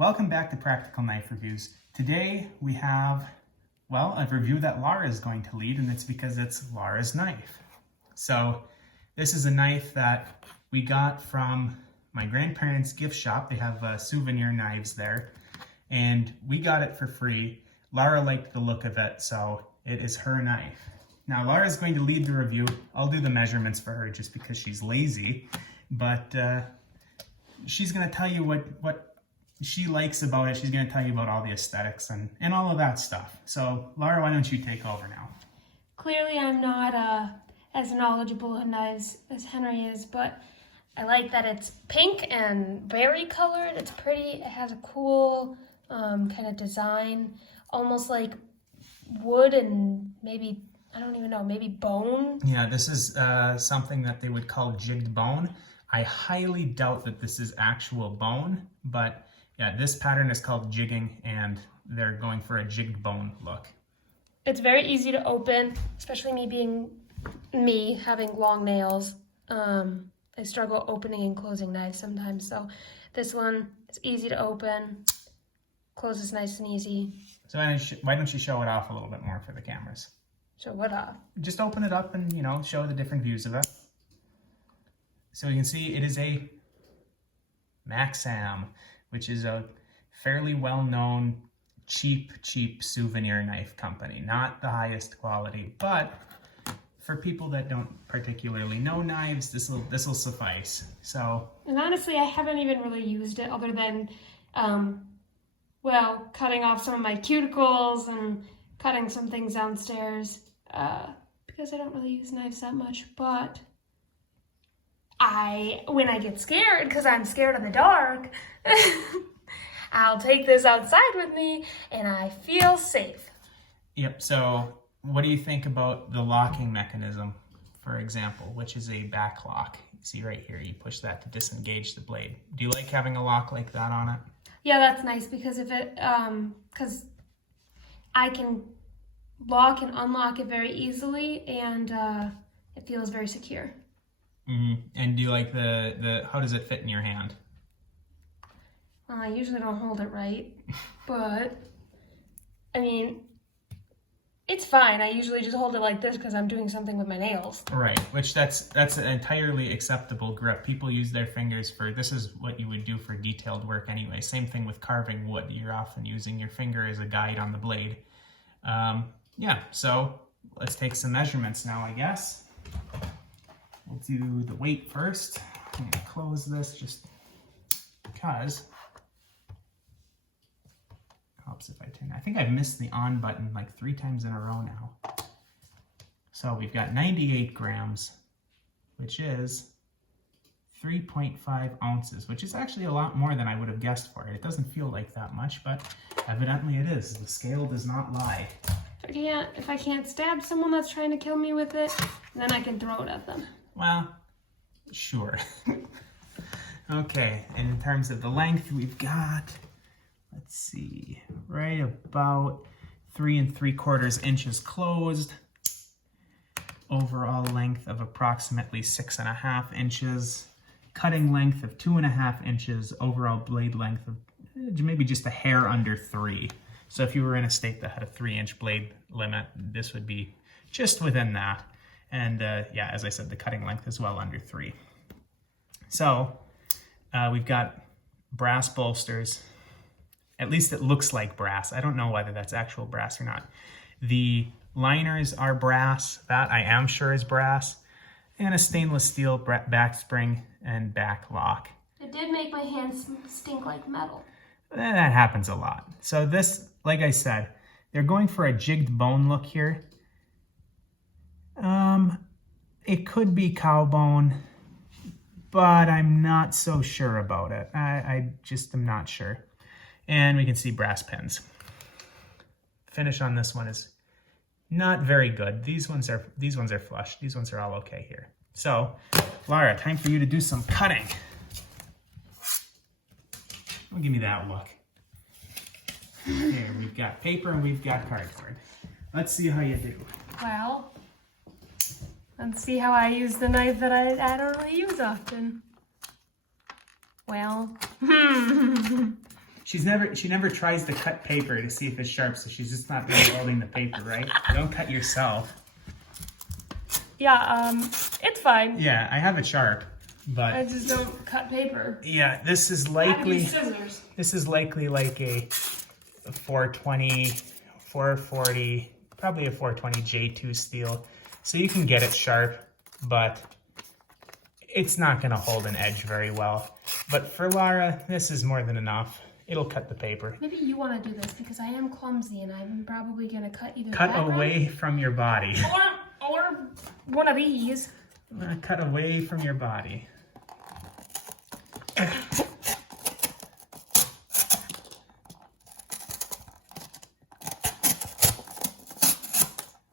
Welcome back to Practical Knife Reviews. Today we have, well, a review that Lara is going to lead, and it's because it's Lara's knife. So this is a knife that we got from my grandparents' gift shop. They have souvenir knives there, and we got it for free. Lara liked the look of it, so it is her knife. Now Lara is going to lead the review. I'll do the measurements for her just because she's lazy, but she's going to tell you what she likes about it. She's going to tell you about all the aesthetics and all of that stuff. So Lara, why don't you take over now? Clearly I'm not as knowledgeable in knives as Henry is, but I like that it's pink and berry colored. It's pretty. It has a cool kind of design, almost like wood and maybe, I don't even know, maybe bone. Yeah, this is something that they would call jigged bone. I highly doubt that this is actual bone, but yeah, this pattern is called jigging, and they're going for a jigged bone look. It's very easy to open, especially me having long nails. I struggle opening and closing knives sometimes, so this one is easy to open, closes nice and easy. So why don't you show it off a little bit more for the cameras? Show what off? Just open it up and, show the different views of it. So you can see it is a MAXAM, which is a fairly well-known, cheap souvenir knife company. Not the highest quality, but for people that don't particularly know knives, this will suffice. So, and honestly, I haven't even really used it other than, cutting off some of my cuticles and cutting some things downstairs, because I don't really use knives that much. But when I get scared, because I'm scared in the dark, I'll take this outside with me and I feel safe. Yep, so what do you think about the locking mechanism, for example, which is a back lock? You see right here, you push that to disengage the blade. Do you like having a lock like that on it? Yeah, that's nice because because I can lock and unlock it very easily, and it feels very secure. Mm-hmm. And do you like how does it fit in your hand? I usually don't hold it right, but I mean, it's fine. I usually just hold it like this because I'm doing something with my nails. Right, which that's an entirely acceptable grip. People use their fingers this is what you would do for detailed work anyway. Same thing with carving wood. You're often using your finger as a guide on the blade. Yeah, so let's take some measurements now, I guess. We'll do the weight first. I'm going to close this just because. Helps if I turn. I think I've missed the on button like 3 times in a row now. So we've got 98 grams, which is 3.5 ounces, which is actually a lot more than I would have guessed for it. It doesn't feel like that much, but evidently it is. The scale does not lie. If I can't stab someone that's trying to kill me with it, then I can throw it at them. Well, sure. Okay, and in terms of the length, we've got, let's see, right about 3 3/4 inches closed. Overall length of approximately 6.5 inches. Cutting length of 2.5 inches. Overall blade length of maybe just a hair under 3. So if you were in a state that had a 3-inch blade limit, this would be just within that. And yeah, as I said, the cutting length is well under 3. So we've got brass bolsters. At least it looks like brass. I don't know whether that's actual brass or not. The liners are brass. That I am sure is brass. And a stainless steel back spring and back lock. It did make my hands stink like metal. That happens a lot. So this, like I said, they're going for a jigged bone look here. It could be cow bone, but I'm not so sure about it. I just am not sure. And we can see brass pins. Finish on this one is not very good. These ones are flush. These ones are all okay here. So, Lara, time for you to do some cutting. Don't give me that look. Here, we've got paper and we've got cardboard. Let's see how you do. Well, let's see how I use the knife that I don't really use often. Well, She never tries to cut paper to see if it's sharp, so she's just not really holding the paper, right? Don't cut yourself. Yeah, it's fine. Yeah, I have it sharp, but I just don't cut paper. yeah, this is I likely use scissors. this is likely like a 420, 440, probably a 420 J2 steel. So you can get it sharp, but it's not going to hold an edge very well. But for Lara, this is more than enough. It'll cut the paper. Maybe you want to do this because I am clumsy and I'm probably going to cut either Cut that away from your body. or one of these. Cut away from your body.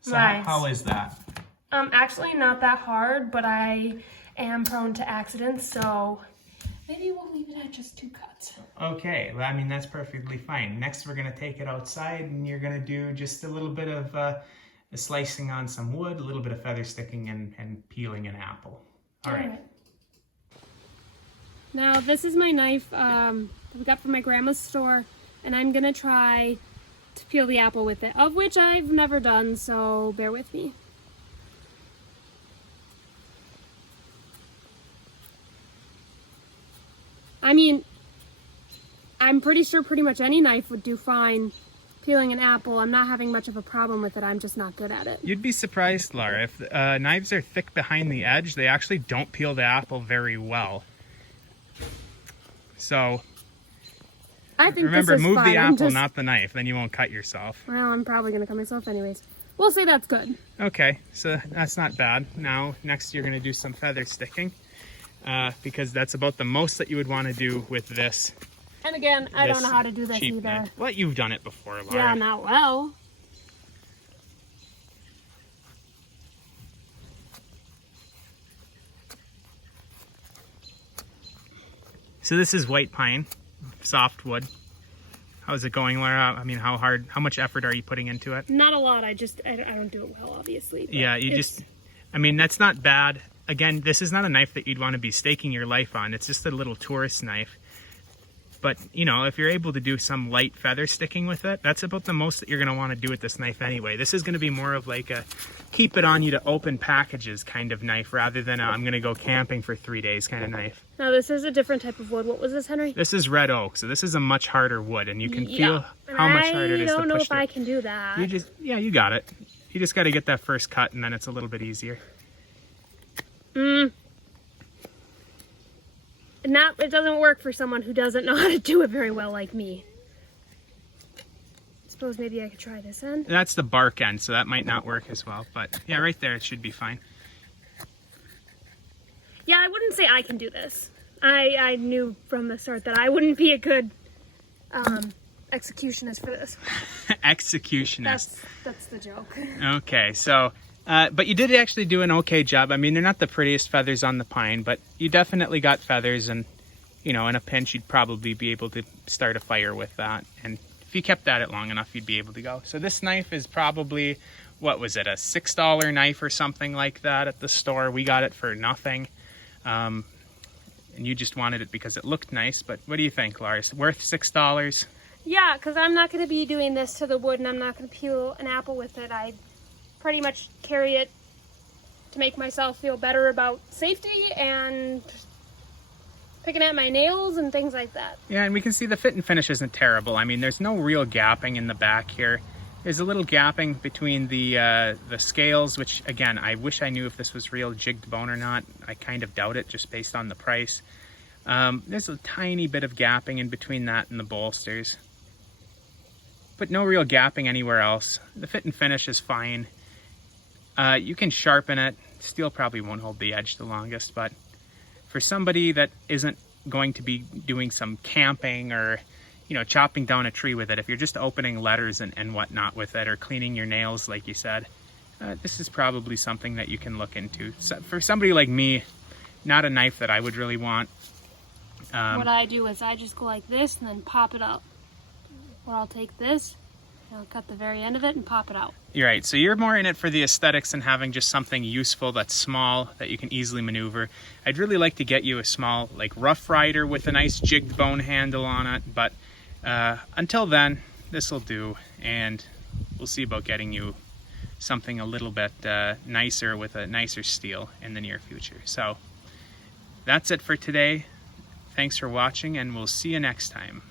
So Nice. how is that? Actually not that hard, but I am prone to accidents, so maybe we'll leave it at just 2 cuts. Okay, well, I mean, that's perfectly fine. Next, we're going to take it outside, and you're going to do just a little bit of slicing on some wood, a little bit of feather sticking, and peeling an apple. All right. Now, this is my knife we got from my grandma's store, and I'm going to try to peel the apple with it, of which I've never done, so bear with me. I mean, I'm pretty sure pretty much any knife would do fine peeling an apple. I'm not having much of a problem with it. I'm just not good at it. You'd be surprised, Lara. If knives are thick behind the edge, they actually don't peel the apple very well. So, I think remember, this is move fine. the apple, not the knife. Then you won't cut yourself. Well, I'm probably going to cut myself anyways. We'll say that's good. Okay, so that's not bad. Now, next you're going to do some feather sticking. Because that's about the most that you would want to do with this. And again, I don't know how to do this cheap either. knife. Well, you've done it before, Lara. Yeah, not well. So this is white pine, soft wood. How's it going, Lara? I mean, how much effort are you putting into it? Not a lot. I don't do it well, obviously. Yeah, I mean, that's not bad. Again, this is not a knife that you'd want to be staking your life on. It's just a little tourist knife. But, you know, if you're able to do some light feather sticking with it, that's about the most that you're going to want to do with this knife anyway. This is going to be more of like a keep it on you to open packages kind of knife rather than I'm going to go camping for 3 days kind of knife. Now, this is a different type of wood. What was this, Henry? This is red oak, so this is a much harder wood, and you can feel how much harder it is to push I don't know if through. I can do that. You got it. You just got to get that first cut, and then it's a little bit easier. It doesn't work for someone who doesn't know how to do it very well like me. Suppose maybe I could try this end. That's the bark end, so that might not work as well. But yeah, right there, it should be fine. Yeah, I wouldn't say I can do this. I knew from the start that I wouldn't be a good executionist for this. Executionist. That's the joke. Okay, so... but you did actually do an okay job. I mean, they're not the prettiest feathers on the pine, but you definitely got feathers, and, you know, in a pinch, you'd probably be able to start a fire with that. And if you kept at it long enough, you'd be able to go. So this knife is probably, what was it, a $6 knife or something like that at the store. We got it for nothing. And you just wanted it because it looked nice. But what do you think, Lars? Worth $6? Yeah, because I'm not going to be doing this to the wood, and I'm not going to peel an apple with it. I pretty much carry it to make myself feel better about safety and picking at my nails and things like that. Yeah, and we can see the fit and finish isn't terrible. I mean, there's no real gapping in the back here. There's a little gapping between the scales, which, again, I wish I knew if this was real jigged bone or not. I kind of doubt it just based on the price. There's a tiny bit of gapping in between that and the bolsters, but no real gapping anywhere else. The fit and finish is fine. You can sharpen it. Steel probably won't hold the edge the longest, but for somebody that isn't going to be doing some camping or, you know, chopping down a tree with it, if you're just opening letters and whatnot with it, or cleaning your nails, like you said, this is probably something that you can look into. So for somebody like me, not a knife that I would really want. What I do is I just go like this and then pop it up. Or I'll take this, and I'll cut the very end of it and pop it out. You're right. So you're more in it for the aesthetics and having just something useful that's small that you can easily maneuver. I'd really like to get you a small, like, Rough Ryder with a nice jigged bone handle on it, but until then, this will do, and we'll see about getting you something a little bit nicer with a nicer steel in the near future. So that's it for today. Thanks for watching, and we'll see you next time.